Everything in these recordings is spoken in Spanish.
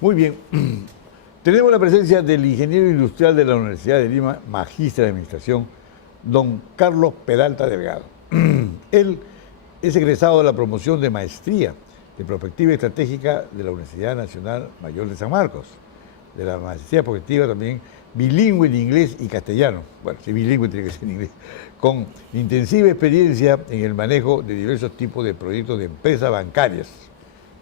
Muy bien. Tenemos la presencia del ingeniero industrial de la Universidad de Lima, magíster de administración, don Carlos Peralta Delgado. Él es egresado de la promoción de maestría de Prospectiva Estratégica de la Universidad Nacional Mayor de San Marcos, de la maestría prospectiva también bilingüe en inglés y castellano. Bueno, si bilingüe tiene que ser en inglés, con intensiva experiencia en el manejo de diversos tipos de proyectos de empresas bancarias.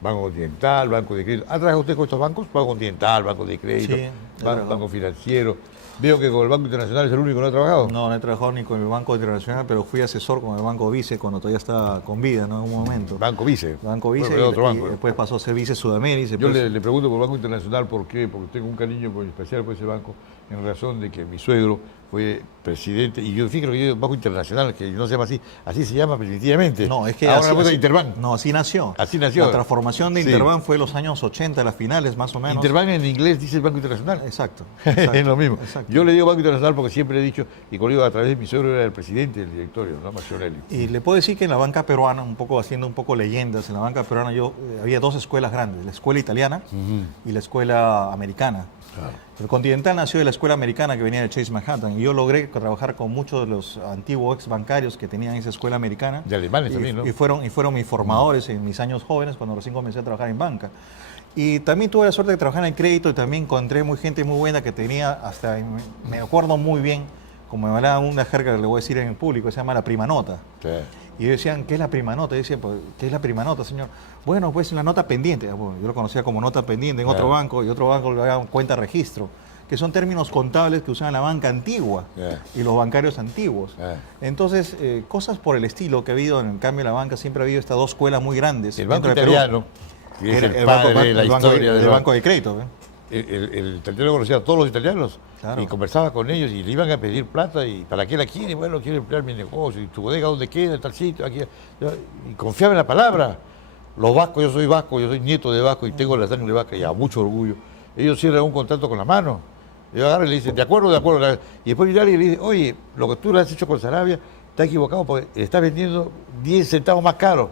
Banco Continental, Banco de Crédito. ¿Ha trabajado usted con estos bancos? Banco Continental, Banco de Crédito, Sí, Banco Financiero. Veo que con el Banco Internacional es el único que no ha trabajado. No, no he trabajado ni con el Banco Internacional, pero fui asesor con el Banco Vice cuando todavía estaba con vida, ¿no? En un momento. Banco Vice. Banco Vice Bueno, otro banco. y después pasó a ser Vice Sudamérica. Yo le pregunto por el Banco Internacional por qué, porque tengo un cariño muy especial por ese banco, en razón de que mi suegro fue presidente, y yo fíjate que yo Banco Internacional, que no se llama así, así se llama definitivamente. No, es que ahora así, la cosa así- Interbank. No, así nació. Así nació. La transformación de Sí. Interbank fue en los años 80, las finales más o menos. Interbank en inglés dice el Banco Internacional. Exacto. Es lo mismo. Exacto. Yo le digo Banco Internacional porque siempre he dicho, y como digo, a través de mi suegro era el presidente del directorio, ¿no? Macionelli. Y le puedo decir que en la banca peruana, un poco haciendo un poco leyendas, en la banca peruana había dos escuelas grandes, la escuela italiana y la escuela americana. Claro. El Continental nació de la escuela americana que venía de Chase Manhattan y yo logré trabajar con muchos de los antiguos ex bancarios que tenían esa escuela americana. De alemanes y, también, ¿no? Y fueron mis formadores en mis años jóvenes cuando recién comencé a trabajar en banca. Y también tuve la suerte de trabajar en el crédito y también encontré gente muy buena que tenía hasta, me acuerdo muy bien, como me hablaba una jerga que le voy a decir en el público, se llama la prima nota. Sí. Y ellos decían, ¿qué es la prima nota? Y yo decía, pues, ¿qué es la prima nota, señor? Bueno, pues la nota pendiente. Bueno, yo lo conocía como nota pendiente en otro banco y otro banco le daban cuenta registro, que son términos contables que usaban la banca antigua y los bancarios antiguos. Entonces, cosas por el estilo que ha habido en el cambio de la banca, siempre ha habido estas dos escuelas muy grandes. El Banco dentro de Perú. Italiano, que es Era el padre de la historia del del banco de crédito. el italiano conocía a todos los italianos, Claro. y conversaba con ellos y le iban a pedir plata. ¿Y para qué la quiere? Bueno, quiero emplear mi negocio. ¿Y tu bodega dónde queda? En tal sitio, aquí. Y confiaba en la palabra. Los vascos, yo soy nieto de vasco y tengo la sangre vasca y a mucho orgullo. Ellos cierran un contrato con la mano. Yo agarro y le dicen, de acuerdo, de acuerdo. Y después viene alguien y le dice, oye, lo que tú le has hecho con Sarabia está equivocado porque le estás vendiendo 10 centavos más caro.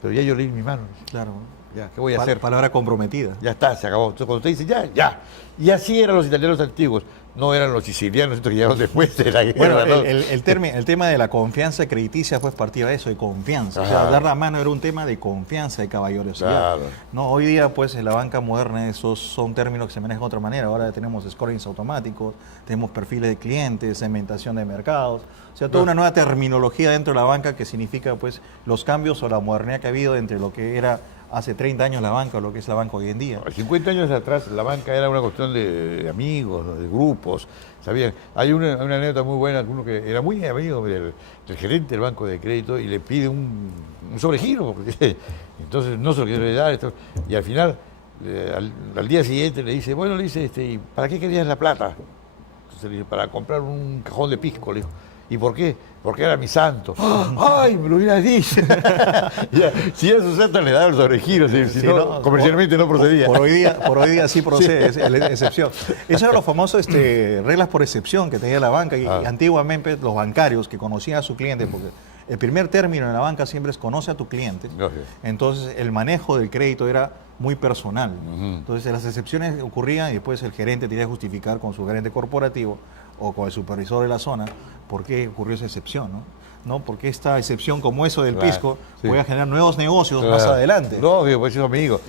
Pero ya yo leí mi mano. Claro. Ya, ¿qué voy a hacer? Palabra comprometida. Ya está, se acabó. Entonces, cuando usted dice ya, ya. Y así eran los italianos antiguos. No eran los sicilianos, estos que llegaron después de la guerra. Bueno, ¿no? el tema de la confianza crediticia pues partía de eso, de confianza. O sea, Ajá. dar la mano era un tema de confianza, de caballerosidad. Claro. No, hoy día, pues, en la banca moderna esos son términos que se manejan de otra manera. Ahora tenemos scorings automáticos, tenemos perfiles de clientes, segmentación de mercados. O sea, toda una nueva terminología dentro de la banca que significa, pues, los cambios o la modernidad que ha habido entre lo que era hace 30 años la banca o lo que es la banca hoy en día. 50 años atrás la banca era una cuestión de amigos, de grupos, ¿sabían? Hay una anécdota muy buena, uno que era muy amigo del gerente del banco de crédito y le pide un sobregiro, porque entonces no se lo quiere dar, y al final, al día siguiente le dice, bueno, le dice, ¿y para qué querías la plata? Entonces le dice, para comprar un cajón de pisco, le dijo. ¿Y por qué? Porque era mi santo. ¡Ay, me lo hubieras dicho! Ya, si era su santo, le daba el sobregiro, si no, comercialmente no procedía. Por hoy día sí procede, es excepción. Eso eran los famosos reglas por excepción que tenía la banca. Y antiguamente los bancarios que conocían a su cliente, porque el primer término en la banca siempre es conoce a tu cliente. Entonces el manejo del crédito era muy personal. Entonces las excepciones ocurrían y después el gerente tenía que justificar con su gerente corporativo o con el supervisor de la zona por qué ocurrió esa excepción, ¿no? Porque esta excepción como eso del pisco puede generar nuevos negocios más adelante. No, pues eso, amigo.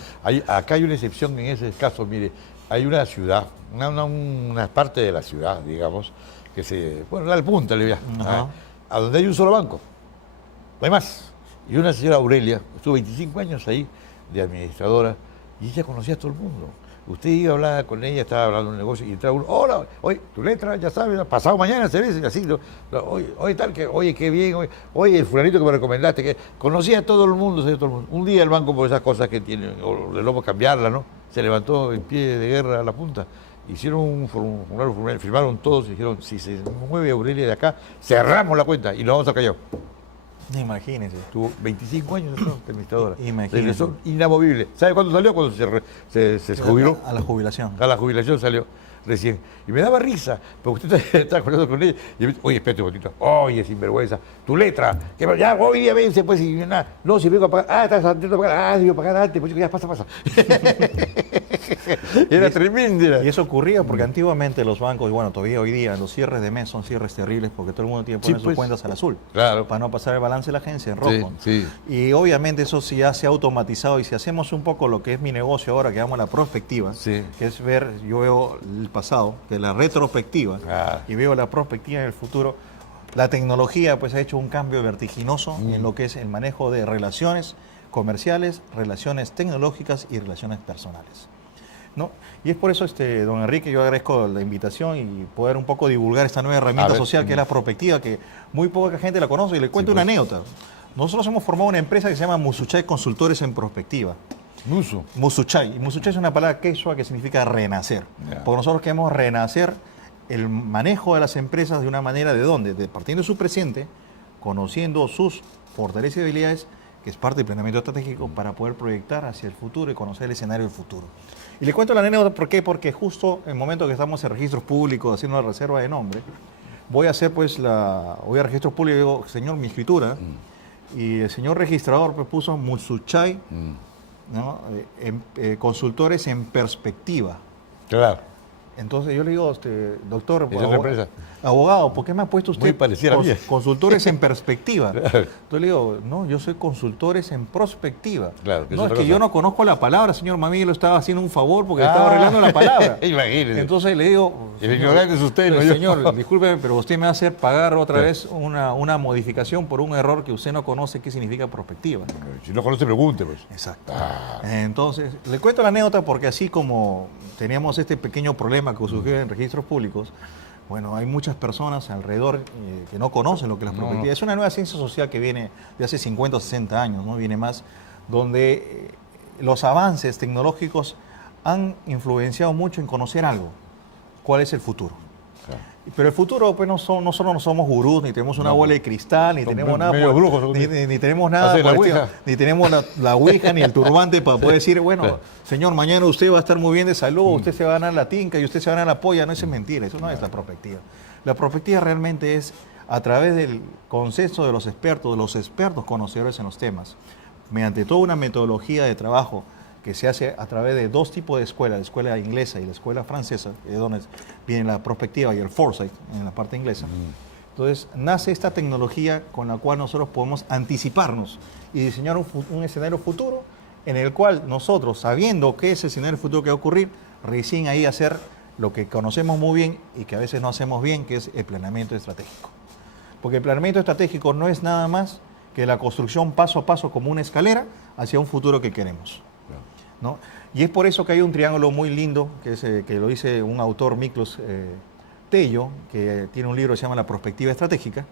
Acá hay una excepción en ese caso, mire, hay una ciudad, una parte de la ciudad, digamos, que la punta, le voy a donde hay un solo banco, no hay más. Y una señora Aurelia, estuvo 25 años ahí de administradora y ella conocía a todo el mundo. Usted iba a hablar con ella, estaba hablando de un negocio y entraba uno, hola, oye, tu letra, ya sabes, pasado mañana se ve, así, oye, tal, oye, qué bien, oye, el fulanito que me recomendaste, que conocía a todo el mundo, sabía a todo el mundo. Un día el banco, por esas cosas que tiene, o le lomo cambiarla, ¿no? Se levantó en pie de guerra a la punta. Hicieron un formulario, firmaron todos y dijeron, si se mueve Aurelia de acá, cerramos la cuenta y nos vamos al Callao. Imagínese. Tuvo 25 años de administradora. Imagínese. Regresó inamovible. ¿Sabe cuándo salió? Cuando se jubiló. A la jubilación. A la jubilación salió. recién. Y me daba risa, porque usted estaba hablando con ella. Y me dice, oye, espérate un momentito. Oye, sinvergüenza, tu letra. Que ya hoy día vence, pues, y nada. No, si vengo a pagar. Ah, estás atento a pagar. Ah, digo, pagar antes. Pues ya, pasa. Era tremendo. Y eso ocurría porque antiguamente los bancos, y bueno, todavía hoy día, los cierres de mes son cierres terribles porque todo el mundo tiene que poner sus cuentas al azul. Claro. Para no pasar el balance de la agencia en rojo. Sí. Y obviamente eso sí ya se ha automatizado. Y si hacemos un poco lo que es mi negocio ahora, que llamo la prospectiva, que es ver, yo veo el pasado, que es la retrospectiva, y veo la prospectiva en el futuro. La tecnología pues ha hecho un cambio vertiginoso en lo que es el manejo de relaciones comerciales, relaciones tecnológicas y relaciones personales, ¿no? Y es por eso, don Enrique, yo agradezco la invitación y poder un poco divulgar esta nueva herramienta social que es la prospectiva, que muy poca gente la conoce. Y le cuento una anécdota. Nosotros hemos formado una empresa que se llama Musuchay Consultores en Prospectiva. Musuchay. Musuchay es una palabra quechua que significa renacer. Porque nosotros queremos renacer el manejo de las empresas de una manera ¿de dónde? Partiendo de su presente, conociendo sus fortalezas y debilidades, que es parte del planeamiento estratégico, para poder proyectar hacia el futuro y conocer el escenario del futuro. Y le cuento la anécdota, ¿por qué? Porque justo en el momento que estamos en registros públicos haciendo la reserva de nombre, voy a registros públicos y digo, señor, mi escritura, y el señor registrador pues, puso Musuchay, ¿no? Consultores en perspectiva. Claro. Entonces yo le digo, doctor, abogado, ¿por qué me ha puesto usted muy pareciera a mí. Consultores en perspectiva? Claro. Entonces le digo, no, yo soy consultores en prospectiva. Claro, no, es que yo no conozco la palabra, señor Mami, lo estaba haciendo un favor porque estaba arreglando la palabra. Imagínese. Entonces le digo, el ignorante es usted, no yo. Señor, discúlpeme, pero usted me va a hacer pagar otra vez una modificación por un error que usted no conoce qué significa perspectiva. Si no conoce, pregunte, pues. Exacto. Entonces, le cuento la anécdota porque así como teníamos este pequeño problema que surgió en registros públicos, bueno, hay muchas personas alrededor que no conocen lo que es la prospectiva. Es una nueva ciencia social que viene de hace 50 o 60 años, no viene más, donde los avances tecnológicos han influenciado mucho en conocer algo. ¿Cuál es el futuro? Pero el futuro, pues, no solo no somos gurús, ni tenemos una bola de cristal, ni tenemos nada, ni tenemos nada, ni tenemos la ouija, ni el turbante para poder decir, bueno, señor, mañana usted va a estar muy bien de salud, usted se va a ganar la tinca y usted se va a ganar la polla. No, eso es mentira, eso no es la prospectiva. La prospectiva realmente es a través del consenso de los expertos conocedores en los temas, mediante toda una metodología de trabajo que se hace a través de dos tipos de escuelas, la escuela inglesa y la escuela francesa, de donde viene la prospectiva y el foresight en la parte inglesa. Entonces, nace esta tecnología con la cual nosotros podemos anticiparnos y diseñar un escenario futuro en el cual nosotros, sabiendo qué es el escenario futuro que va a ocurrir, recién ahí hacer lo que conocemos muy bien y que a veces no hacemos bien, que es el planeamiento estratégico. Porque el planeamiento estratégico no es nada más que la construcción paso a paso como una escalera hacia un futuro que queremos, ¿no? Y es por eso que hay un triángulo muy lindo, que lo dice un autor, Miklos Tello, que tiene un libro que se llama La Prospectiva Estratégica,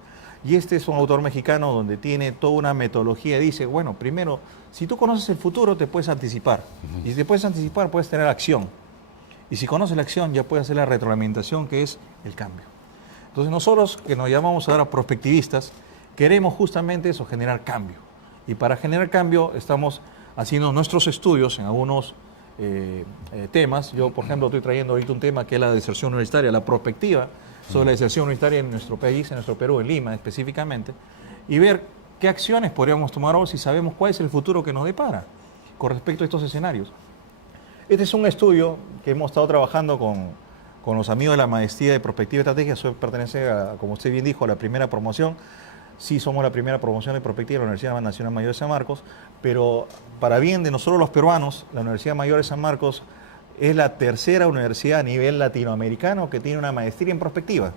y este es un autor mexicano donde tiene toda una metodología y dice, bueno, primero, si tú conoces el futuro, te puedes anticipar, y si te puedes anticipar, puedes tener acción, y si conoces la acción, ya puedes hacer la retroalimentación, que es el cambio. Entonces nosotros, que nos llamamos ahora prospectivistas, queremos justamente eso, generar cambio, y para generar cambio estamos haciendo nuestros estudios en algunos temas. Yo, por ejemplo, estoy trayendo ahorita un tema que es la deserción universitaria, la prospectiva sobre la deserción universitaria en nuestro país, en nuestro Perú, en Lima específicamente, y ver qué acciones podríamos tomar hoy si sabemos cuál es el futuro que nos depara con respecto a estos escenarios. Este es un estudio que hemos estado trabajando con los amigos de la maestría de prospectiva y estrategia. Eso pertenece, como usted bien dijo, a la primera promoción. Sí, somos la primera promoción de prospectiva de la Universidad Nacional Mayor de San Marcos, pero para bien de nosotros los peruanos, la Universidad Mayor de San Marcos es la tercera universidad a nivel latinoamericano que tiene una maestría en prospectiva.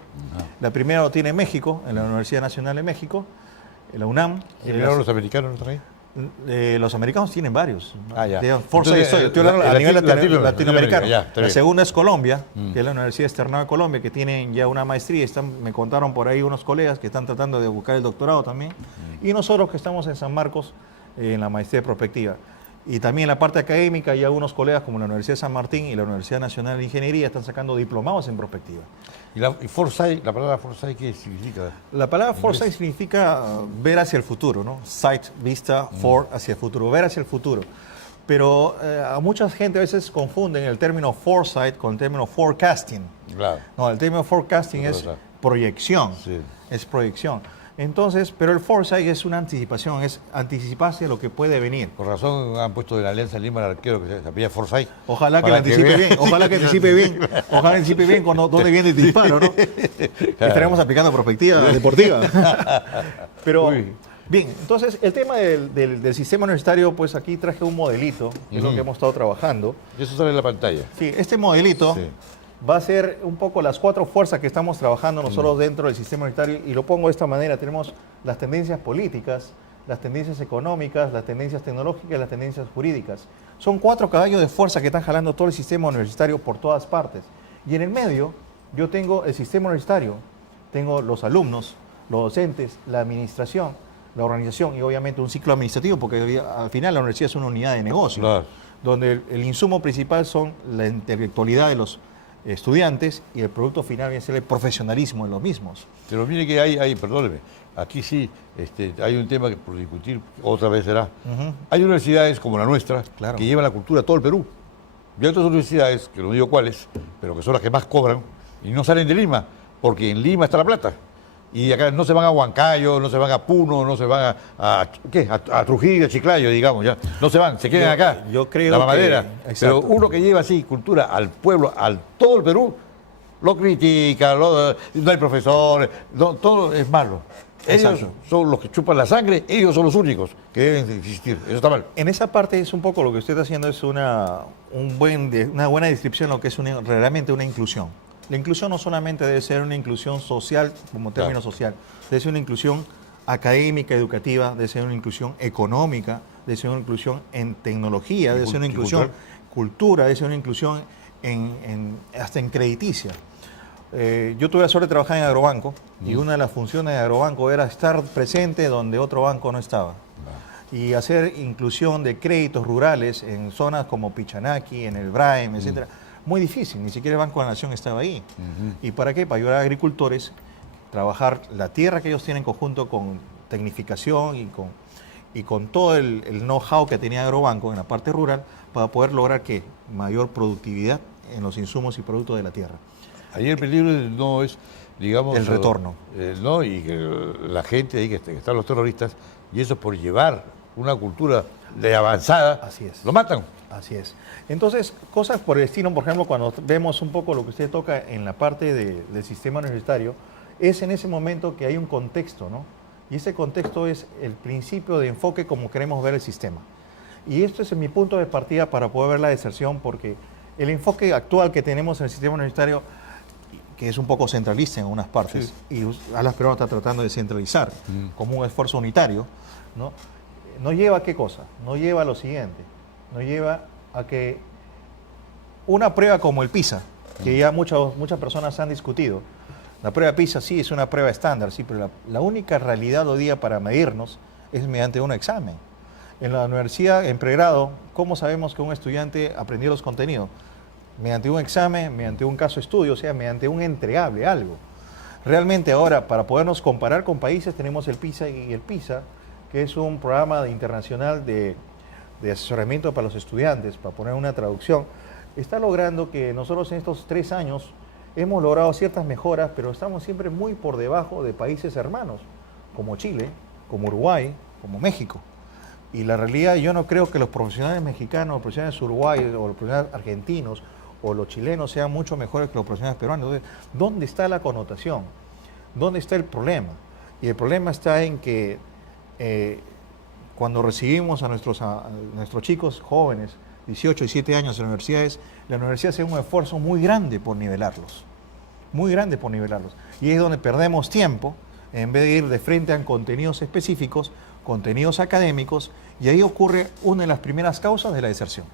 La primera lo tiene México, en la Universidad Nacional de México, en la UNAM. ¿Y los americanos no traen? Los americanos tienen varios. Ya. Estoy hablando a nivel latinoamericano. La segunda es Colombia, que es la Universidad Externada de Colombia, que tienen ya una maestría. Me contaron por ahí unos colegas que están tratando de buscar el doctorado también. Y nosotros que estamos en San Marcos, en la maestría de prospectiva. Y también en la parte académica, hay algunos colegas como la Universidad de San Martín y la Universidad Nacional de Ingeniería están sacando diplomados en prospectiva. ¿Y foresight, la palabra foresight qué significa? La palabra foresight significa ver hacia el futuro, ¿no? Sight, vista, for, hacia el futuro, ver hacia el futuro. Pero a mucha gente a veces confunden el término foresight con el término forecasting. Claro. No, el término forecasting es proyección. Sí. Es proyección. Entonces, pero el foresight es una anticipación, es anticiparse a lo que puede venir. Con razón han puesto de la Alianza Lima al arquero que se apellida Forsyth. Ojalá que lo anticipe bien, ojalá que anticipe bien, ojalá que anticipe bien con dónde viene el disparo, ¿no? Estaremos aplicando perspectiva deportiva. Pero, bien, entonces el tema del sistema universitario, pues aquí traje un modelito, que es lo que hemos estado trabajando. Y eso sale en la pantalla. Sí, este modelito va a ser un poco las 4 fuerzas que estamos trabajando nosotros dentro del sistema universitario, y lo pongo de esta manera. Tenemos las tendencias políticas, las tendencias económicas, las tendencias tecnológicas y las tendencias jurídicas. Son 4 caballos de fuerza que están jalando todo el sistema universitario por todas partes. Y en el medio yo tengo el sistema universitario, tengo los alumnos, los docentes, la administración, la organización y obviamente un ciclo administrativo, porque al final la universidad es una unidad de negocio, Claro. donde el insumo principal son la intelectualidad de los estudiantes y el producto final viene a ser el profesionalismo de los mismos. Pero mire que hay, perdóneme, aquí sí hay un tema que por discutir, otra vez será. Hay universidades como la nuestra que llevan la cultura a todo el Perú. Y hay otras universidades, que no digo cuáles, pero que son las que más cobran y no salen de Lima, porque en Lima está la plata. Y acá no se van a Huancayo, no se van a Puno, no se van a Trujillo, a Chiclayo, digamos, ya. No se van, se quedan acá. Yo creo la mamadera. que... Pero uno que lleva así cultura al pueblo, al todo el Perú, lo critica, no hay profesores, todo es malo. Ellos son los que chupan la sangre, ellos son los únicos que deben de existir. Eso está mal. En esa parte es un poco lo que usted está haciendo, es una buena descripción de lo que es realmente una inclusión. La inclusión no solamente debe ser una inclusión social, como término social, debe ser una inclusión académica, educativa, debe ser una inclusión económica, debe ser una inclusión en tecnología, debe ser una inclusión cultura, debe ser una inclusión hasta en crediticia. Yo tuve la suerte de trabajar en Agrobanco y una de las funciones de Agrobanco era estar presente donde otro banco no estaba. Y hacer inclusión de créditos rurales en zonas como Pichanaki, en el Braem, etcétera. Muy difícil, ni siquiera el Banco de la Nación estaba ahí. ¿Y para qué? Para ayudar a agricultores, trabajar la tierra que ellos tienen en conjunto con tecnificación y con todo el know-how que tenía Agrobanco en la parte rural para poder lograr ¿qué? Mayor productividad en los insumos y productos de la tierra. Ahí el peligro no es, digamos... El retorno. No, y que la gente ahí que están los terroristas, y eso por llevar una cultura de avanzada, así es, lo matan. Así es. Entonces, cosas por el estilo, por ejemplo, cuando vemos un poco lo que usted toca en la parte del sistema universitario, es en ese momento que hay un contexto, ¿no? Y ese contexto es el principio de enfoque como queremos ver el sistema. Y esto es mi punto de partida para poder ver la deserción, porque el enfoque actual que tenemos en el sistema universitario, que es un poco centralista en algunas partes, y Alas Peruano está tratando de centralizar como un esfuerzo unitario, ¿no? ¿No lleva a qué cosa? No lleva a lo siguiente, no lleva a que una prueba como el PISA, que ya muchas personas han discutido, la prueba PISA sí es una prueba estándar, sí, pero la única realidad hoy día para medirnos es mediante un examen. En la universidad, en pregrado, ¿cómo sabemos que un estudiante aprendió los contenidos? Mediante un examen, mediante un caso estudio, o sea, mediante un entregable, algo. Realmente ahora, para podernos comparar con países, tenemos el PISA y el PISA, que es un programa internacional de asesoramiento para los estudiantes, para poner una traducción, está logrando que nosotros en estos 3 años hemos logrado ciertas mejoras, pero estamos siempre muy por debajo de países hermanos, como Chile, como Uruguay, como México. Y la realidad, yo no creo que los profesionales mexicanos, los profesionales uruguayos, o los profesionales argentinos, o los chilenos sean mucho mejores que los profesionales peruanos. Entonces, ¿dónde está la connotación? ¿Dónde está el problema? Y el problema está en que cuando recibimos a nuestros chicos jóvenes, 18 y 17 años en universidades, la universidad hace un esfuerzo muy grande por nivelarlos. Muy grande por nivelarlos. Y es donde perdemos tiempo, en vez de ir de frente a contenidos específicos, contenidos académicos, y ahí ocurre una de las primeras causas de la deserción.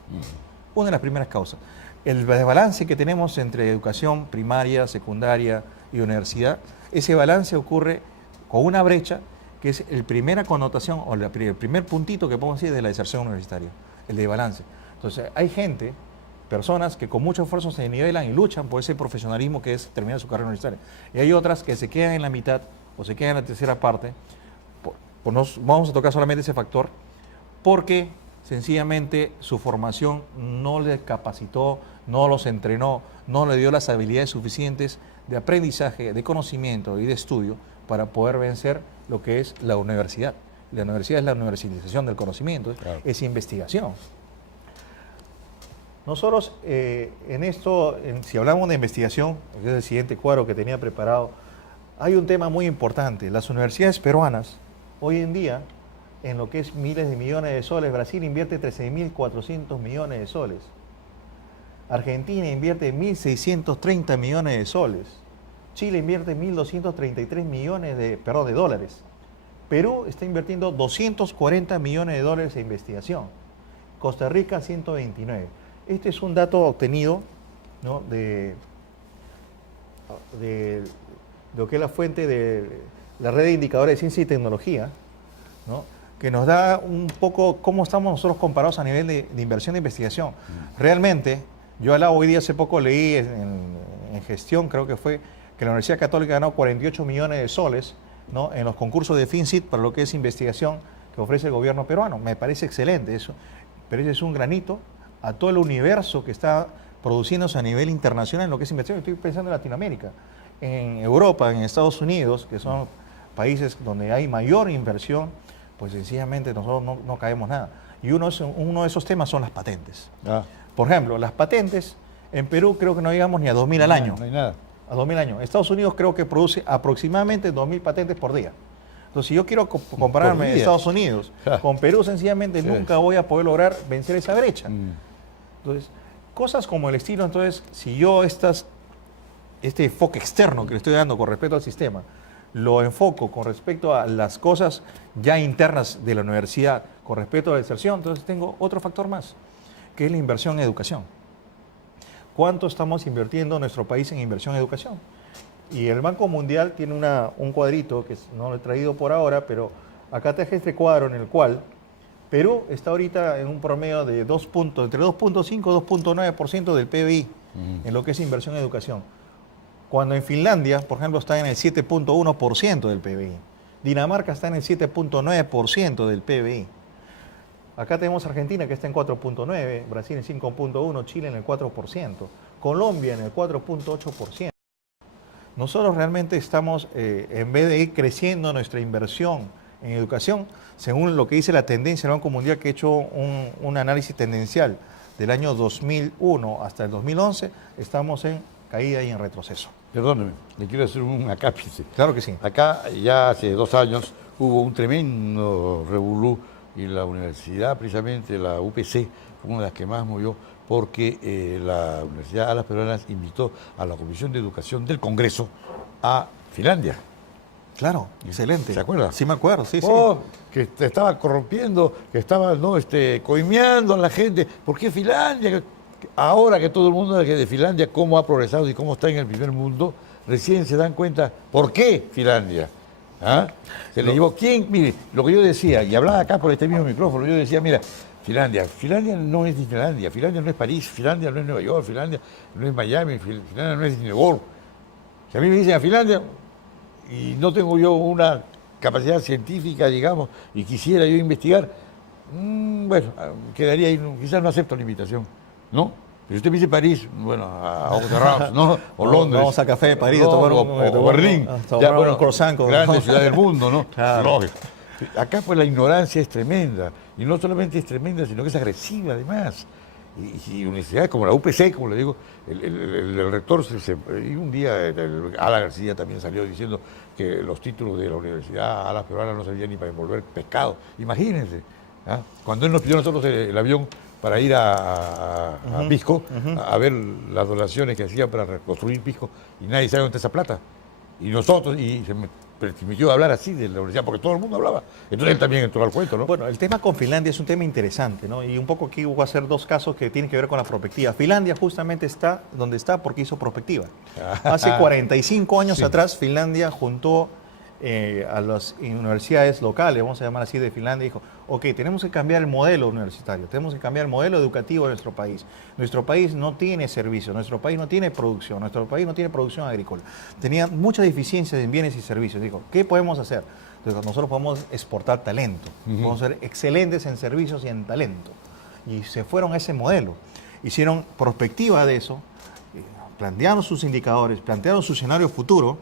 Una de las primeras causas. El desbalance que tenemos entre educación primaria, secundaria y universidad, ese balance ocurre con una brecha que es la primera connotación o el primer puntito que podemos decir de la deserción universitaria, el de balance. Entonces, hay gente, personas que con mucho esfuerzo se nivelan y luchan por ese profesionalismo que es terminar su carrera universitaria. Y hay otras que se quedan en la mitad o se quedan en la tercera parte, vamos a tocar solamente ese factor, porque sencillamente su formación no les capacitó, no los entrenó, no le dio las habilidades suficientes de aprendizaje, de conocimiento y de estudio para poder vencer lo que es la universidad. La universidad es la universalización del conocimiento, claro, es investigación. Nosotros en esto, si hablamos de investigación, que es el siguiente cuadro que tenía preparado, hay un tema muy importante. Las universidades peruanas, hoy en día, en lo que es miles de millones de soles, Brasil invierte 13.400 millones de soles. Argentina invierte 1.630 millones de soles. Chile invierte 1.233 millones de dólares. Perú está invirtiendo 240 millones de dólares en investigación. Costa Rica, 129. Este es un dato obtenido, ¿no?, de lo que es la fuente de la red de indicadores de ciencia y tecnología, ¿no?, que nos da un poco cómo estamos nosotros comparados a nivel de inversión de investigación. Realmente, yo hoy día hace poco leí en gestión, creo que fue, que la Universidad Católica ganó 48 millones de soles, ¿no?, en los concursos de FinCit para lo que es investigación que ofrece el gobierno peruano. Me parece excelente eso, pero ese es un granito a todo el universo que está produciéndose a nivel internacional en lo que es investigación. Estoy pensando en Latinoamérica, en Europa, en Estados Unidos, que son países donde hay mayor inversión, pues sencillamente nosotros no caemos nada. Y uno de esos temas son las patentes. Por ejemplo, las patentes, en Perú creo que no llegamos ni a 2.000 al año. No hay nada. A 2.000 al año. Estados Unidos creo que produce aproximadamente 2.000 patentes por día. Entonces, si yo quiero compararme de Estados Unidos con Perú, sencillamente nunca voy a poder lograr vencer esa brecha. Entonces, cosas como el estilo, entonces, si yo este enfoque externo que le estoy dando con respecto al sistema, lo enfoco con respecto a las cosas ya internas de la universidad, con respecto a la inserción, entonces tengo otro factor más, que es la inversión en educación. ¿Cuánto estamos invirtiendo en nuestro país en inversión en educación? Y el Banco Mundial tiene un cuadrito, que no lo he traído por ahora, pero acá traje este cuadro en el cual Perú está ahorita en un promedio de entre 2.5 y 2.9% del PBI en lo que es inversión en educación. Cuando en Finlandia, por ejemplo, está en el 7.1% del PBI. Dinamarca está en el 7.9% del PBI. Acá tenemos Argentina, que está en 4.9%, Brasil en 5.1%, Chile en el 4%, Colombia en el 4.8%. Nosotros realmente estamos, en vez de ir creciendo nuestra inversión en educación, según lo que dice la tendencia del Banco Mundial, que ha hecho un análisis tendencial del año 2001 hasta el 2011, estamos en caída y en retroceso. Perdóneme, le quiero hacer un acápice. Claro que sí. Acá ya hace 2 años hubo un tremendo revolú y la universidad, precisamente la UPC, fue una de las que más movió porque la Universidad Alas Peruanas invitó a la Comisión de Educación del Congreso a Finlandia. Claro, excelente. ¿Se acuerda? Sí, me acuerdo, sí, sí. Que te estaba corrompiendo, que estaba coimeando a la gente. ¿Por qué Finlandia? Ahora que todo el mundo de Finlandia, cómo ha progresado y cómo está en el primer mundo, recién se dan cuenta por qué Finlandia. Se le llevó. ¿Quién? Mire, lo que yo decía, y hablaba acá por este mismo micrófono, yo decía, mira, Finlandia no es Disneylandia, Finlandia no es París, Finlandia no es Nueva York, Finlandia no es Miami, Finlandia no es Disney World. Si a mí me dicen a Finlandia y no tengo yo una capacidad científica, digamos, y quisiera yo investigar, bueno, quedaría ahí, quizás no acepto la invitación, ¿no? Pero usted me dice París, bueno, a ojos cerrados, ¿no? O Londres. Vamos a Café de París, o Berlín. Ya, bueno, un croissant. Grande ciudad del mundo, ¿no? Claro. Acá pues la ignorancia es tremenda. Y no solamente es tremenda, sino que es agresiva además. Y universidades como la UPC, como le digo, el rector, y un día Ala García también salió diciendo que los títulos de la Universidad Alas Peruanas no servían ni para envolver pescado. Imagínense, cuando él nos pidió a nosotros el avión para ir a Pisco, a ver las donaciones que hacían para reconstruir Pisco, y nadie sabe dónde está esa plata. Y nosotros, y se me permitió hablar así de la universidad, porque todo el mundo hablaba. Entonces él también entró al cuento, ¿no? Bueno, el tema con Finlandia es un tema interesante, ¿no? Y un poco aquí voy a hacer 2 casos que tienen que ver con la prospectiva. Finlandia justamente está donde está porque hizo prospectiva. Hace 45 años atrás, Finlandia juntó a las universidades locales, vamos a llamar así, de Finlandia, y dijo, ok, tenemos que cambiar el modelo universitario, tenemos que cambiar el modelo educativo de nuestro país. Nuestro país no tiene servicios, nuestro país no tiene producción, nuestro país no tiene producción agrícola. Tenía muchas deficiencias en bienes y servicios. Dijo, ¿qué podemos hacer? Entonces, nosotros podemos exportar talento, podemos ser excelentes en servicios y en talento. Y se fueron a ese modelo. Hicieron prospectiva de eso, plantearon sus indicadores, plantearon su escenario futuro,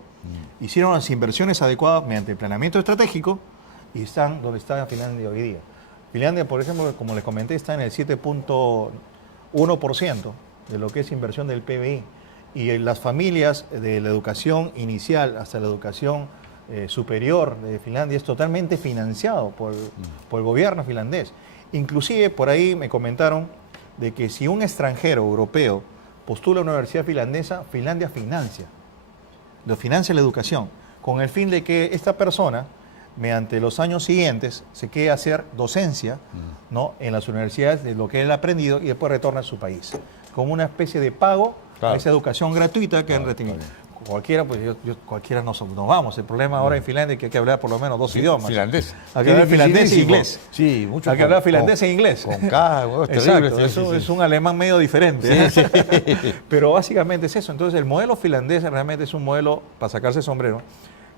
hicieron las inversiones adecuadas mediante el planeamiento estratégico y están donde está Finlandia hoy día. Finlandia, por ejemplo, como les comenté, está en el 7.1% de lo que es inversión del PBI. Y las familias de la educación inicial hasta la educación superior de Finlandia es totalmente financiado por el gobierno finlandés. Inclusive por ahí me comentaron de que si un extranjero europeo postula a una universidad finlandesa, Finlandia lo financia la educación, con el fin de que esta persona, mediante los años siguientes, se quede a hacer docencia, ¿no?, en las universidades de lo que él ha aprendido y después retorna a su país, como una especie de pago a esa educación gratuita que han retenido. Cualquiera, pues cualquiera nos vamos. El problema ahora en Finlandia es que hay que hablar por lo menos 2 idiomas. Finlandés. Hay que hablar finlandés e inglés. Sí, mucho. Hay que hablar finlandés e inglés. Con K, es terrible. Exacto, es un alemán medio diferente. Sí, sí. Pero básicamente es eso. Entonces el modelo finlandés realmente es un modelo para sacarse el sombrero.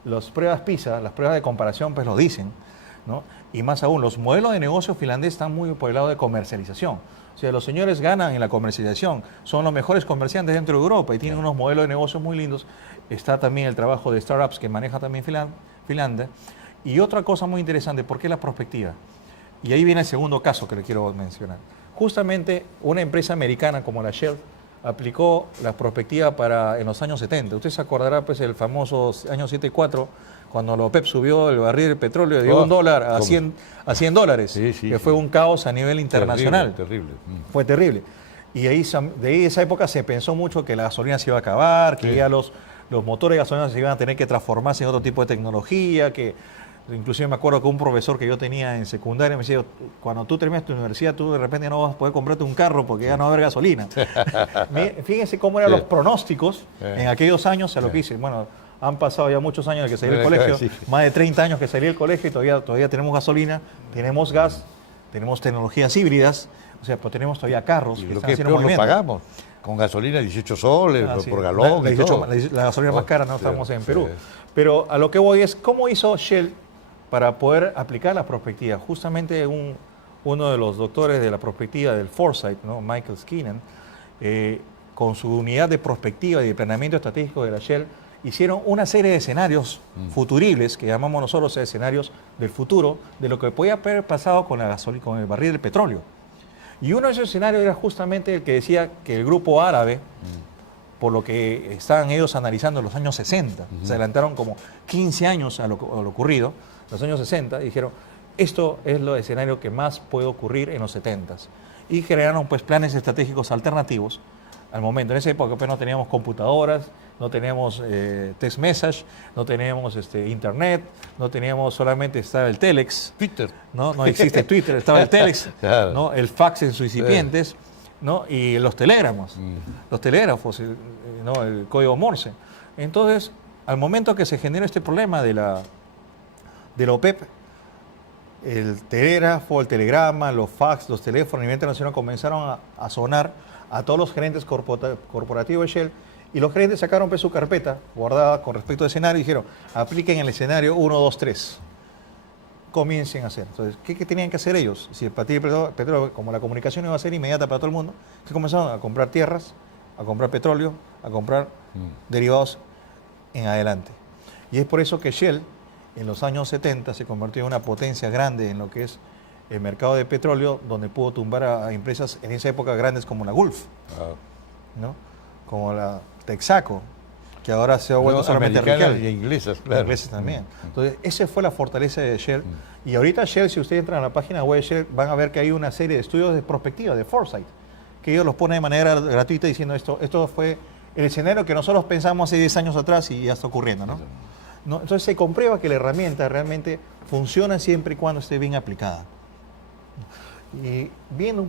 Las pruebas PISA, las pruebas de comparación, pues lo dicen, ¿no? Y más aún, los modelos de negocio finlandés están muy por el lado de comercialización. O sea, los señores ganan en la comercialización, son los mejores comerciantes dentro de Europa y tienen unos modelos de negocio muy lindos. Está también el trabajo de startups que maneja también Finlandia. Y otra cosa muy interesante, ¿por qué la prospectiva? Y ahí viene el segundo caso que le quiero mencionar. Justamente una empresa americana como la Shell aplicó la prospectiva en los años 70. Usted se acordará pues el famoso año 74, cuando la OPEP subió el barril de petróleo de $1 a $100, que fue un caos a nivel internacional. Terrible. Fue terrible. Y de ahí esa época se pensó mucho que la gasolina se iba a acabar, que ya los motores de gasolina se iban a tener que transformarse en otro tipo de tecnología, que inclusive me acuerdo que un profesor que yo tenía en secundaria me decía, cuando tú terminas tu universidad, tú de repente no vas a poder comprarte un carro porque ya no va a haber gasolina. Fíjense cómo eran los pronósticos en aquellos años a lo que hice. Bueno, han pasado ya muchos años de que salí del colegio, más de 30 años que salí del colegio y todavía tenemos gasolina, tenemos gas, tenemos tecnologías híbridas, o sea, pues tenemos todavía carros. Y lo que es peor, lo pagamos. Con gasolina 18 soles por galón. La gasolina más cara, no estamos en Perú. Pero a lo que voy es, ¿cómo hizo Shell para poder aplicar la prospectiva? Justamente uno de los doctores de la prospectiva del Foresight, ¿no?, Michael Skinner, con su unidad de prospectiva y de planeamiento estratégico de la Shell, hicieron una serie de escenarios futuribles, que llamamos nosotros escenarios del futuro, de lo que podía haber pasado con la gasolina, con el barril del petróleo. Y uno de esos escenarios era justamente el que decía que el grupo árabe, por lo que estaban ellos analizando en los años 60, se adelantaron como 15 años a lo ocurrido, en los años 60, y dijeron, esto es el escenario que más puede ocurrir en los 70. Y generaron pues planes estratégicos alternativos al momento. En esa época pues no teníamos computadoras, no teníamos text message, no teníamos internet, no teníamos, solamente estaba el telex. Twitter. No existe Twitter, estaba el telex, claro, ¿no?, el fax en sus incipientes, ¿no?, y los telégrafos, los telégrafos, ¿no?, el código Morse. Entonces, al momento que se genera este problema de la OPEP, el telégrafo, el telegrama, los fax, los teléfonos a nivel internacional comenzaron a sonar a todos los gerentes corporativos de Shell, y los gerentes sacaron pues su carpeta guardada con respecto al escenario y dijeron, apliquen el escenario 1, 2, 3. Comiencen a hacer. Entonces, ¿qué tenían que hacer ellos? Si el petróleo, como la comunicación iba a ser inmediata para todo el mundo, que comenzaron a comprar tierras, a comprar petróleo, a comprar derivados en adelante. Y es por eso que Shell, en los años 70, se convirtió en una potencia grande en lo que es el mercado de petróleo, donde pudo tumbar a empresas en esa época grandes como la Gulf, ¿no?, como la Texaco, que ahora se ha vuelto solamente americanas y inglesas, claro. Ingleses también. Entonces, esa fue la fortaleza de Shell. Y ahorita Shell, si ustedes entran a la página web de Shell, van a ver que hay una serie de estudios de prospectiva, de Foresight, que ellos los ponen de manera gratuita diciendo esto fue el escenario que nosotros pensamos hace 10 años atrás y ya está ocurriendo, ¿no? Entonces se comprueba que la herramienta realmente funciona siempre y cuando esté bien aplicada. Y volviendo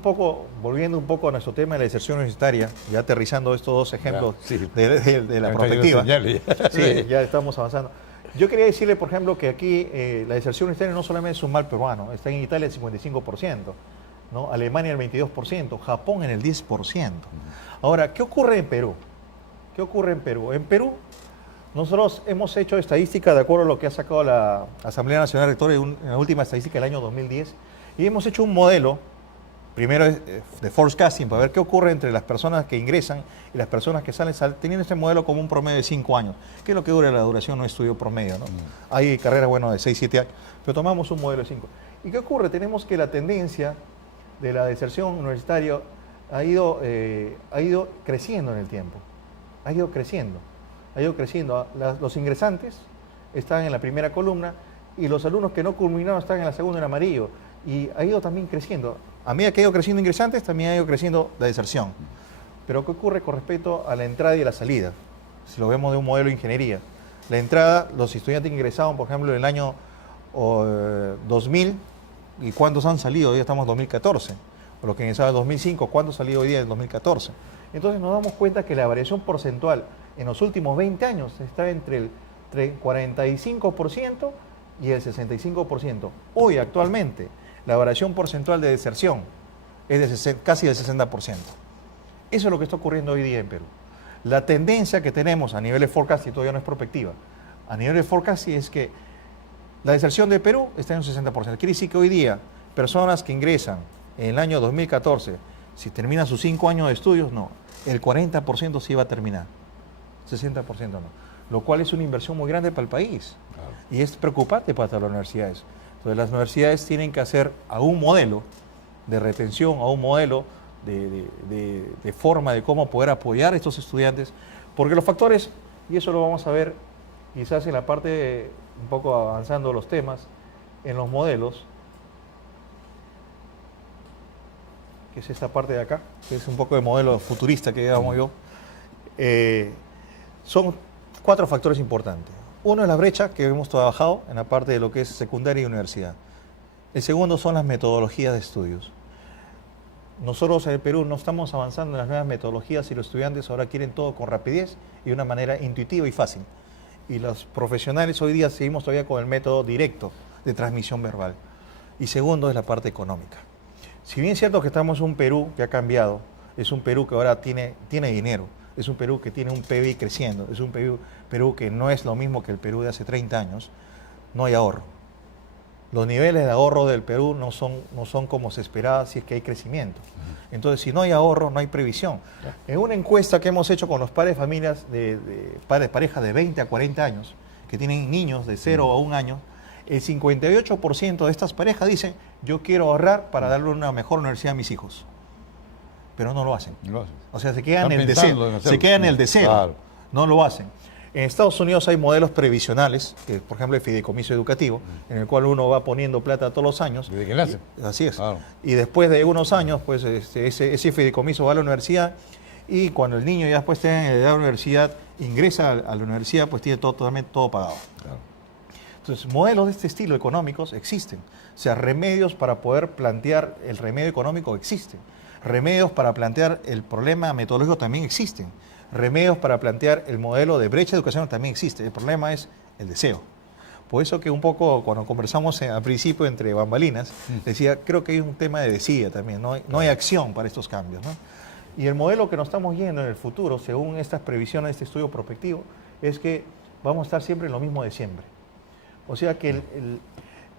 un poco a nuestro tema de la deserción universitaria, ya aterrizando estos dos ejemplos de la prospectiva, ya estamos avanzando. Yo quería decirle, por ejemplo, que aquí la deserción universitaria no solamente es un mal peruano, está en Italia el 55%, ¿no?, Alemania el 22%, Japón en el 10%. Ahora, ¿qué ocurre en Perú? En Perú Nosotros hemos hecho estadística de acuerdo a lo que ha sacado la Asamblea Nacional de Rectores en la última estadística del año 2010 y hemos hecho un modelo, primero de forecasting, para ver qué ocurre entre las personas que ingresan y las personas que salen, teniendo este modelo como un promedio de 5 años, que es lo que dura la duración de un estudio promedio, ¿no? Hay carreras, bueno, de 6, 7 años, pero tomamos un modelo de 5. ¿Y qué ocurre? Tenemos que la tendencia de la deserción universitaria ha ido creciendo en el tiempo, ha ido creciendo. Los ingresantes están en la primera columna y los alumnos que no culminaron están en la segunda en amarillo. Y ha ido también creciendo. A medida que ha ido creciendo ingresantes, también ha ido creciendo la deserción. Pero ¿qué ocurre con respecto a la entrada y la salida? Si lo vemos de un modelo de ingeniería. La entrada, los estudiantes ingresaron, por ejemplo, en el año 2000, ¿y cuántos han salido? Hoy ya estamos en 2014. O los que ingresaron en 2005, ¿cuántos han salido hoy día en 2014? Entonces nos damos cuenta que la variación porcentual en los últimos 20 años está entre el 45% y el 65%. Hoy, actualmente, la variación porcentual de deserción es de casi del 60%. Eso es lo que está ocurriendo hoy día en Perú. La tendencia que tenemos a nivel de forecasting todavía no es prospectiva. A nivel de forecasting es que la deserción de Perú está en un 60%. Quiere decir que hoy día, personas que ingresan en el año 2014, si terminan sus 5 años de estudios, no. El 40% sí va a terminar. 60% no. Lo cual es una inversión muy grande para el país. Claro. Y es preocupante para todas las universidades. Entonces las universidades tienen que hacer a un modelo de retención, a un modelo de forma de cómo poder apoyar a estos estudiantes, porque los factores, y eso lo vamos a ver quizás en la parte, un poco avanzando los temas, en los modelos, que es esta parte de acá, que es un poco de modelo futurista que digamos yo, son 4 factores importantes. Uno es la brecha que hemos trabajado en la parte de lo que es secundaria y universidad. El segundo son las metodologías de estudios. Nosotros en el Perú no estamos avanzando en las nuevas metodologías y los estudiantes ahora quieren todo con rapidez y de una manera intuitiva y fácil. Y los profesionales hoy día seguimos todavía con el método directo de transmisión verbal. Y segundo es la parte económica. Si bien es cierto que estamos en un Perú que ha cambiado, es un Perú que ahora tiene dinero, es un Perú que tiene un PBI creciendo, es un Perú que no es lo mismo que el Perú de hace 30 años, no hay ahorro. Los niveles de ahorro del Perú no son como se esperaba si es que hay crecimiento. Entonces, si no hay ahorro, no hay previsión. En una encuesta que hemos hecho con los padres de familias, padres de pareja de 20 a 40 años, que tienen niños de 0 a 1 año, el 58% de estas parejas dicen, yo quiero ahorrar para darle una mejor universidad a mis hijos. Pero no lo hacen. O sea, se quedan en el deseo. Se quedan en el deseo. Claro. No lo hacen. En Estados Unidos hay modelos previsionales, que, por ejemplo el fideicomiso educativo, en el cual uno va poniendo plata todos los años. ¿Desde que nace? Así es. Claro. Y después de unos años, pues ese fideicomiso va a la universidad y cuando el niño ya después está en edad de la universidad, ingresa a la universidad, pues tiene totalmente todo pagado. Claro. Entonces, modelos de este estilo económicos existen. O sea, remedios para poder plantear el remedio económico existen. Remedios para plantear el problema metodológico también existen. Remedios para plantear el modelo de brecha educacional también existe. El problema es el deseo. Por eso que un poco cuando conversamos al principio entre bambalinas, decía, creo que hay un tema de desidia también, no hay acción para estos cambios, ¿no? Y el modelo que nos estamos yendo en el futuro, según estas previsiones de este estudio prospectivo, es que vamos a estar siempre en lo mismo de siempre. O sea que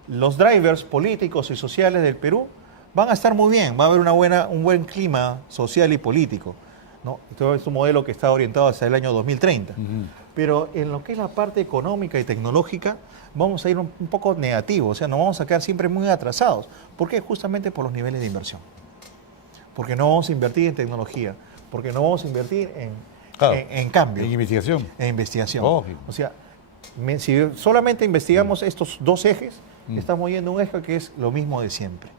los drivers políticos y sociales del Perú van a estar muy bien, va a haber un buen clima social y político, ¿no? Esto es un modelo que está orientado hacia el año 2030. Pero en lo que es la parte económica y tecnológica, vamos a ir un poco negativo, o sea, nos vamos a quedar siempre muy atrasados. ¿Por qué? Justamente por los niveles de inversión. Porque no vamos a invertir en tecnología, porque no vamos a invertir en cambio. En investigación. En investigación. Lógico. O sea, si solamente investigamos estos 2 ejes, estamos yendo a un eje que es lo mismo de siempre.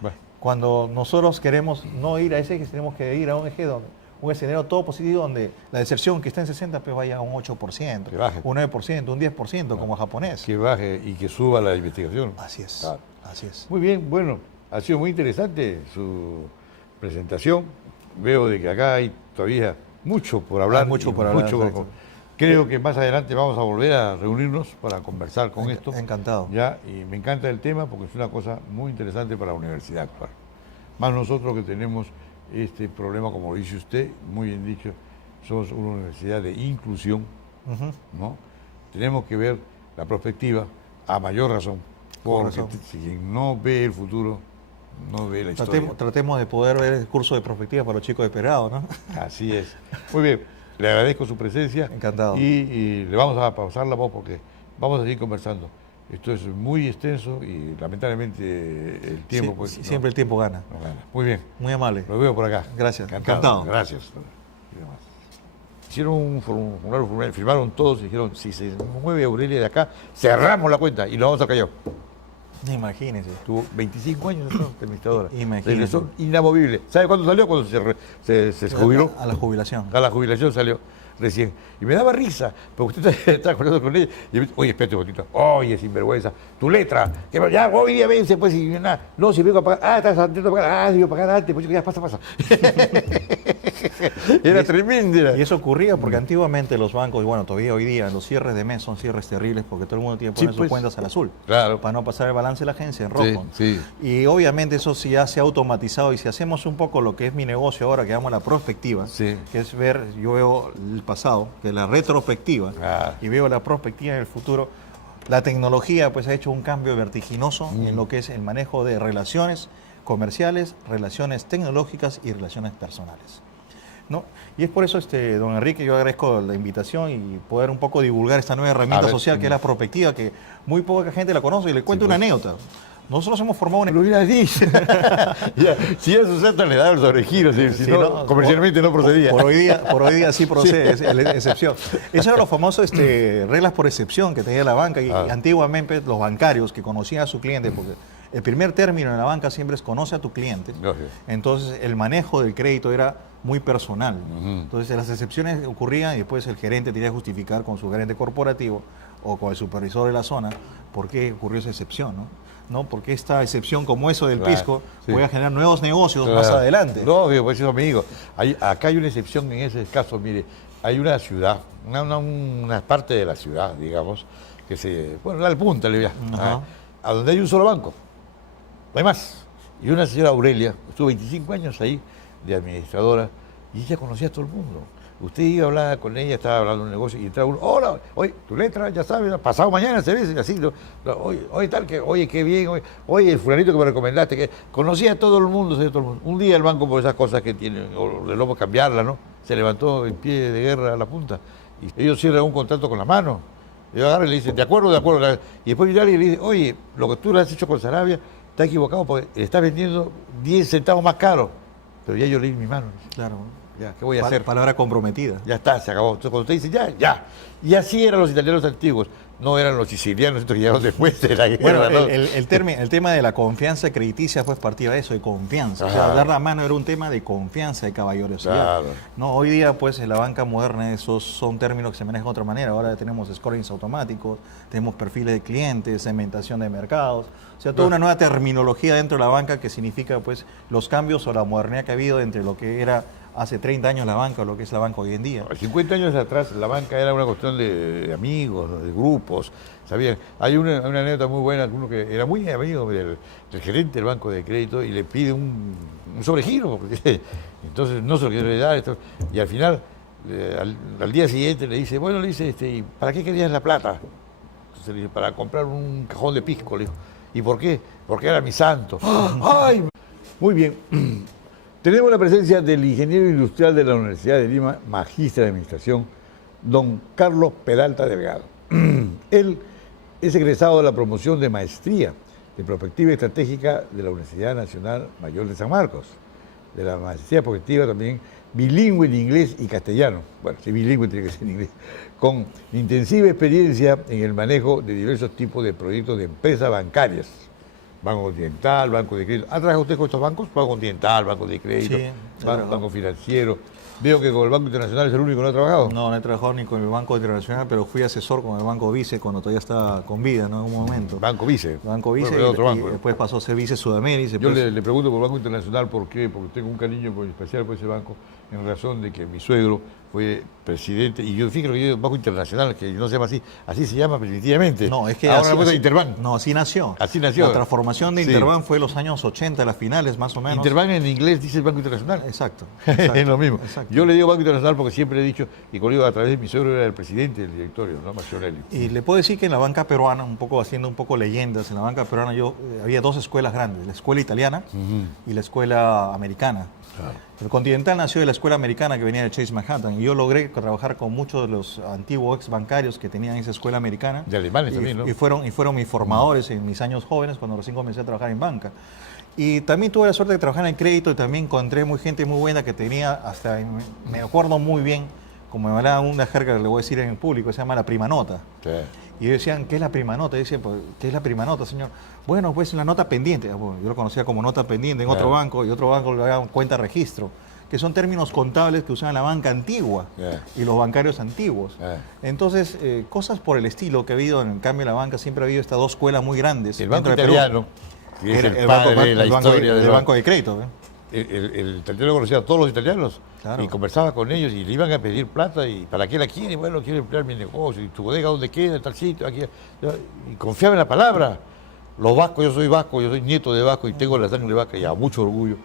Bueno. Cuando nosotros queremos no ir a ese eje, tenemos que ir a un eje donde un escenario todo positivo donde la deserción que está en 60 pues vaya a un 8%, que baje. Un 9%, un 10% como japonés. Que baje y que suba la investigación. Así es, claro. Así es. Muy bien, bueno, ha sido muy interesante su presentación. Veo de que acá hay todavía mucho por hablar. Hay mucho por hablar. Creo que más adelante vamos a volver a reunirnos para conversar con esto. Encantado. Ya, y me encanta el tema porque es una cosa muy interesante para la universidad actual. Más nosotros que tenemos este problema, como lo dice usted, muy bien dicho, somos una universidad de inclusión, ¿no? Tenemos que ver la perspectiva a mayor razón, porque si no ve el futuro, no ve la historia. Tratemos de poder ver el curso de perspectiva para los chicos de Perado, ¿no? Así es. Muy bien, le agradezco su presencia. Encantado. Y le vamos a pausar la voz porque vamos a seguir conversando. Esto es muy extenso y lamentablemente el tiempo... Sí, pues, siempre el tiempo gana. No gana. Muy bien. Muy amable. Lo veo por acá. Gracias. Encantado. Gracias. Hicieron un formulario, firmaron todos y dijeron, si se mueve Aurelia de acá, cerramos la cuenta y lo vamos a callar. Imagínese. Tuvo 25 años de administradora. Imagínese. Regresó inamovible. ¿Sabe cuándo salió? Cuando se jubiló. A la jubilación. A la jubilación salió recién. Y me daba risa, porque usted está conversando con ella. Y me dice, oye, espérate un poquito. Oye, sinvergüenza. Tu letra. Que ya hoy día vence, pues, y nada. No, si vengo a pagar. Ah, estás atento a pagar. Ah, si vengo a pagar antes. Pues ya pasa. Era tremendo. Y eso ocurría porque antiguamente los bancos, y bueno, todavía hoy día, los cierres de mes son cierres terribles porque todo el mundo tiene que poner sus cuentas al azul. Claro. Para no pasar el balance de la agencia en rojo. Sí. Y obviamente eso sí ya se ha automatizado. Y si hacemos un poco lo que es mi negocio ahora, que llamo la prospectiva, que es ver, yo veo el pasado, que es la retrospectiva, y veo la prospectiva en el futuro. La tecnología pues ha hecho un cambio vertiginoso en lo que es el manejo de relaciones comerciales, relaciones tecnológicas y relaciones personales, ¿no? Y es por eso, don Enrique, yo agradezco la invitación y poder un poco divulgar esta nueva herramienta social que es la prospectiva, que muy poca gente la conoce. Y le cuento una anécdota. Nosotros hemos formado una... Lo hubiera dicho. Si a Susana le daba el sobregiro, si no, comercialmente no procedía. Por hoy día sí procede, es excepción. Eso eran los famosos reglas por excepción que tenía la banca. Y antiguamente los bancarios que conocían a su cliente, porque el primer término en la banca siempre es conoce a tu cliente. Entonces el manejo del crédito era muy personal. Entonces las excepciones ocurrían y después el gerente tenía que justificar con su gerente corporativo o con el supervisor de la zona por qué ocurrió esa excepción, ¿no? Porque esta excepción como eso del pisco puede generar nuevos negocios más adelante. No, pues eso, amigo. Acá hay una excepción en ese caso. Mire, hay una ciudad, una parte de la ciudad, digamos, que da el punta, a donde hay un solo banco. No hay más. Y una señora Aurelia, estuvo 25 años ahí de administradora y ella conocía a todo el mundo. Usted iba a hablar con ella, estaba hablando de un negocio y entraba uno, hola, oye, tu letra, ya sabes, pasado mañana se ve, así, oye, tal, oye, qué bien, oye, el fulanito que me recomendaste, que conocía a todo el mundo, Un día el banco, por esas cosas que tiene, o de lobo cambiarla, ¿no? Se levantó en pie de guerra a la punta y ellos cierran un contrato con la mano. Y yo agarro y le dice, de acuerdo. Y después viene alguien y le dice, oye, lo que tú le has hecho con Sarabia está equivocado porque le estás vendiendo 10 centavos más caro. Pero ya yo leí mi mano. Claro. Ya, ¿qué voy a hacer? Palabra comprometida. Ya está, se acabó. Entonces, cuando usted dice ya. Y así eran los italianos antiguos. No eran los sicilianos, estos que llegaron después de la guerra. Bueno, el tema de la confianza crediticia fue partida de eso, de confianza. O sea, dar la mano era un tema de confianza, de caballerosidad. Claro. No, hoy día, pues, en la banca moderna, esos son términos que se manejan de otra manera. Ahora tenemos scorings automáticos, tenemos perfiles de clientes, segmentación de mercados. O sea, toda una nueva terminología dentro de la banca que significa, pues, los cambios o la modernidad que ha habido entre lo que era hace 30 años la banca o lo que es la banca hoy en día. 50 años atrás la banca era una cuestión de amigos, de grupos, ¿sabían? Hay una anécdota muy buena, uno que era muy amigo del gerente del banco de crédito y le pide un sobregiro, porque entonces no se lo quiere dar, y al final, al día siguiente le dice, ¿y para qué querías la plata? Entonces le dice, para comprar un cajón de pisco, le dijo. ¿Y por qué? Porque era mi santo. ¡Ay! Muy bien. Tenemos la presencia del ingeniero industrial de la Universidad de Lima, magíster de administración, don Carlos Peralta Delgado. Él es egresado de la promoción de maestría de Prospectiva Estratégica de la Universidad Nacional Mayor de San Marcos, de la maestría prospectiva también bilingüe en inglés y castellano. Bueno, si bilingüe tiene que ser en inglés, con intensiva experiencia en el manejo de diversos tipos de proyectos de empresas bancarias. Banco Continental, Banco de Crédito. ¿Ha trabajado usted con estos bancos? Banco Continental, Banco de Crédito, Banco Financiero. Veo que con el Banco Internacional es el único que no ha trabajado. No he trabajado ni con el Banco Internacional, pero fui asesor con el Banco Vice cuando todavía estaba con vida, ¿no? En un momento. Banco Vice. Banco Vice, bueno, otro banco, y después pasó a ser Vice Sudamérica. Yo le pregunto por Banco Internacional por qué, porque tengo un cariño especial por ese banco. en razón de que mi suegro fue presidente, y yo fíjate que yo Banco Internacional, que no se llama así se llama definitivamente. No, es que ahora así, la puso así- Interbank. No, así nació. Así nació. La transformación de Sí. Interbank fue en los años 80, las finales más o menos. Interbank en inglés dice Banco Internacional. Exacto. Es lo mismo. exacto. Yo le digo Banco Internacional porque siempre he dicho, y como digo, a través de mi suegro era el presidente del directorio, ¿no? Machiavelli. Y le puedo decir que en la banca peruana, haciendo un poco leyendas, en la banca peruana había dos escuelas grandes, la escuela italiana y la escuela americana. Claro. El Continental nació de la escuela americana que venía de Chase Manhattan y yo logré trabajar con muchos de los antiguos ex bancarios que tenían esa escuela americana. De alemanes también, ¿no? Y fueron mis formadores en mis años jóvenes cuando recién comencé a trabajar en banca. Y también tuve la suerte de trabajar en crédito y también encontré gente muy buena que tenía, me acuerdo muy bien, como me hablaba una jerga que le voy a decir en el público, se llama la prima nota. Sí. Y ellos decían, ¿qué es la prima nota? Y decían, pues, ¿qué es la prima nota, señor? Bueno, pues la nota pendiente. Bueno, yo lo conocía como nota pendiente en otro banco y otro banco le daban cuenta registro, que son términos contables que usaban la banca antigua y los bancarios antiguos. Entonces, cosas por el estilo que ha habido en el cambio de la banca, siempre ha habido estas dos escuelas muy grandes. El Banco dentro de Perú. Italiano, que es Era el padre de la banco historia del del banco de crédito. El italiano conocía a todos los italianos Claro. y conversaba con ellos y le iban a pedir plata y ¿para qué la quiere? Bueno, quiero emplear mi negocio y tu bodega dónde queda, tal sitio, aquí. Y confiaba en la palabra. Los vascos, yo soy nieto de vasco y tengo la sangre vasca y a mucho orgullo.